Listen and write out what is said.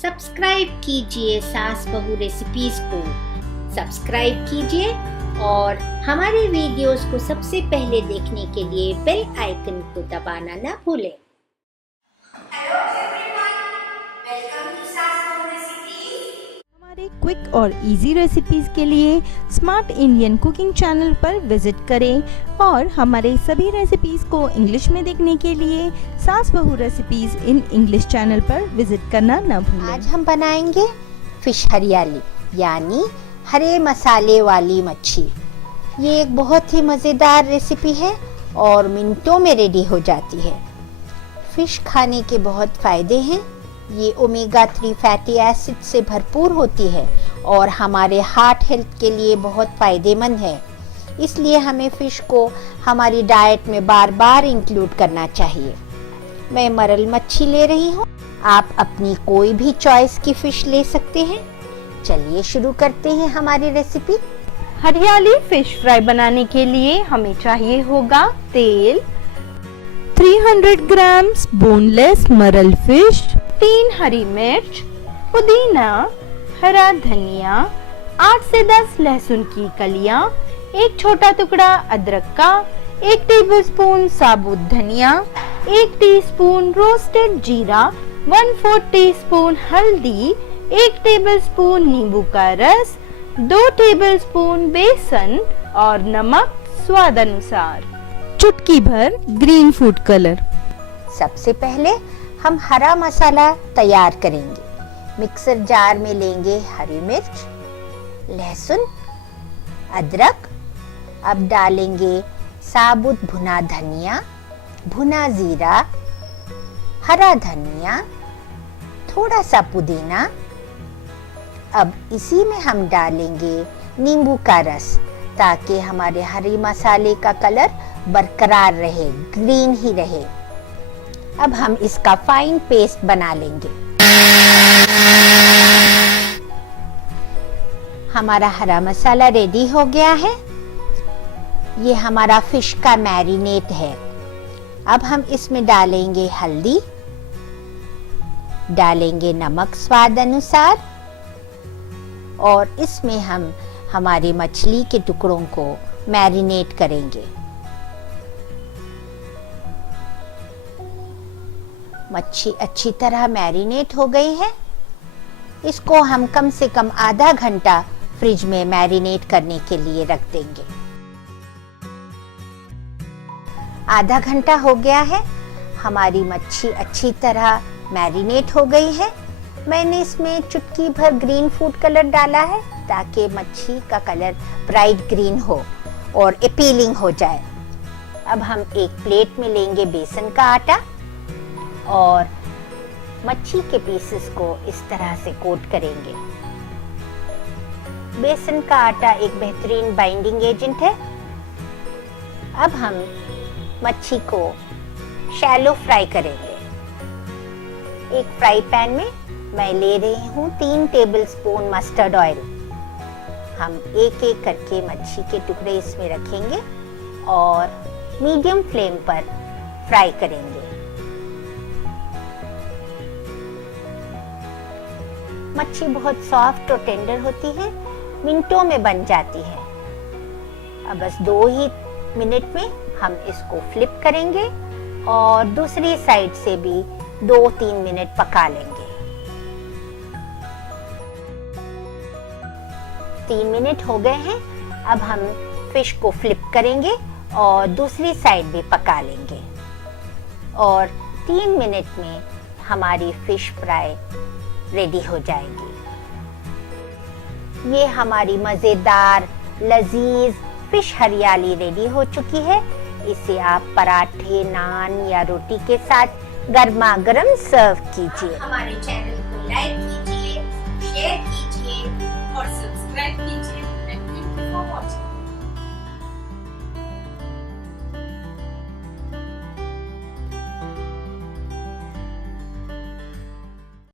Subscribe कीजिए सास बहू रेसिपीज को सब्सक्राइब कीजिए और हमारे वीडियोस को सबसे पहले देखने के लिए बेल आइकन को दबाना ना भूलें। हेलो एवरीवन, वेलकम टू सास बहू रेसिपीज। हमारे क्विक और इजी रेसिपीज के लिए स्मार्ट इंडियन कुकिंग चैनल पर विजिट करें और हमारे सभी रेसिपीज को इंग्लिश में देखने के लिए सास बहू रेसिपीज इन इंग्लिश चैनल पर विजिट करना न भूलें। आज हम बनाएंगे फिश हरियाली यानी हरे मसाले वाली मच्छी। ये एक बहुत ही मज़ेदार रेसिपी है और मिनटों में रेडी हो जाती है। फिश खाने के बहुत फ़ायदे हैं। ये ओमेगा 3 फैटी एसिड से भरपूर होती है और हमारे हार्ट हेल्थ के लिए बहुत फ़ायदेमंद है। इसलिए हमें फ़िश को हमारी डाइट में बार बार इंक्लूड करना चाहिए। मैं मरल मच्छी ले रही हूँ। आप अपनी कोई भी चॉइस की फ़िश ले सकते हैं। चलिए शुरू करते हैं हमारी रेसिपी। हरियाली फिश फ्राई बनाने के लिए हमें चाहिए होगा तेल, 300 ग्राम्स बोनलेस मरल फिश, 3 हरी मिर्च, पुदीना, हरा धनिया, 8 से 10 लहसुन की कलियां, 1 छोटा टुकड़ा अदरक का, 1 टेबलस्पून साबुत धनिया, 1 टीस्पून रोस्टेड जीरा, 1/4 टीस्पून हल्दी, 1 टेबलस्पून नींबू का रस, 2 टेबलस्पून बेसन और नमक स्वाद अनुसार, चुटकी भर ग्रीन फूड कलर। सबसे पहले हम हरा मसाला तैयार करेंगे। मिक्सर जार में लेंगे हरी मिर्च, लहसुन, अदरक। अब डालेंगे साबुत भुना धनिया, भुना जीरा, हरा धनिया, थोड़ा सा पुदीना। अब इसी में हम डालेंगे नींबू का रस ताकि हमारे हरी मसाले का कलर बरकरार रहे, ग्रीन ही रहे। अब हम इसका फाइन पेस्ट बना लेंगे। हमारा हरा मसाला रेडी हो गया है। ये हमारा फिश का मैरिनेट है। अब हम इसमें डालेंगे हल्दी, डालेंगे नमक स्वाद अनुसार और इसमें हम हमारी मछली के टुकड़ों को मैरिनेट करेंगे। मच्छी अच्छी तरह मैरिनेट हो गई है। इसको हम कम से कम आधा घंटा फ्रिज में मैरिनेट करने के लिए रख देंगे। आधा घंटा हो गया है। हमारी मच्छी अच्छी तरह मैरिनेट हो गई है। मैंने इसमें चुटकी भर ग्रीन फूड कलर डाला है ताकि मच्छी का कलर ब्राइट ग्रीन हो और अपीलिंग हो जाए। अब हम एक प्लेट में लेंगे बेसन का आटा और मच्छी के पीसेस को इस तरह से कोट करेंगे। बेसन का आटा एक बेहतरीन बाइंडिंग एजेंट है। अब हम मच्छी को शैलो फ्राई करेंगे। एक फ्राई पैन में मैं ले रही हूँ 3 टेबलस्पून मस्टर्ड ऑयल। हम एक एक करके मच्छी के टुकड़े इसमें रखेंगे और मीडियम फ्लेम पर फ्राई करेंगे। मच्छी बहुत सॉफ्ट और टेंडर होती है, मिनटों में बन जाती है। अब बस 2 ही मिनट में हम इसको फ्लिप करेंगे और दूसरी साइड से भी 2-3 मिनट पका लेंगे। 3 मिनट हो गए हैं। अब हम फिश को फ्लिप करेंगे और दूसरी साइड भी पका लेंगे और 3 मिनट में हमारी फिश फ्राई रेडी हो जाएगी। ये हमारी मज़ेदार लजीज फिश हरियाली रेडी हो चुकी है। इसे आप पराठे, नान या रोटी के साथ गर्मा गर्म सर्व कीजिए। हमारे चैनल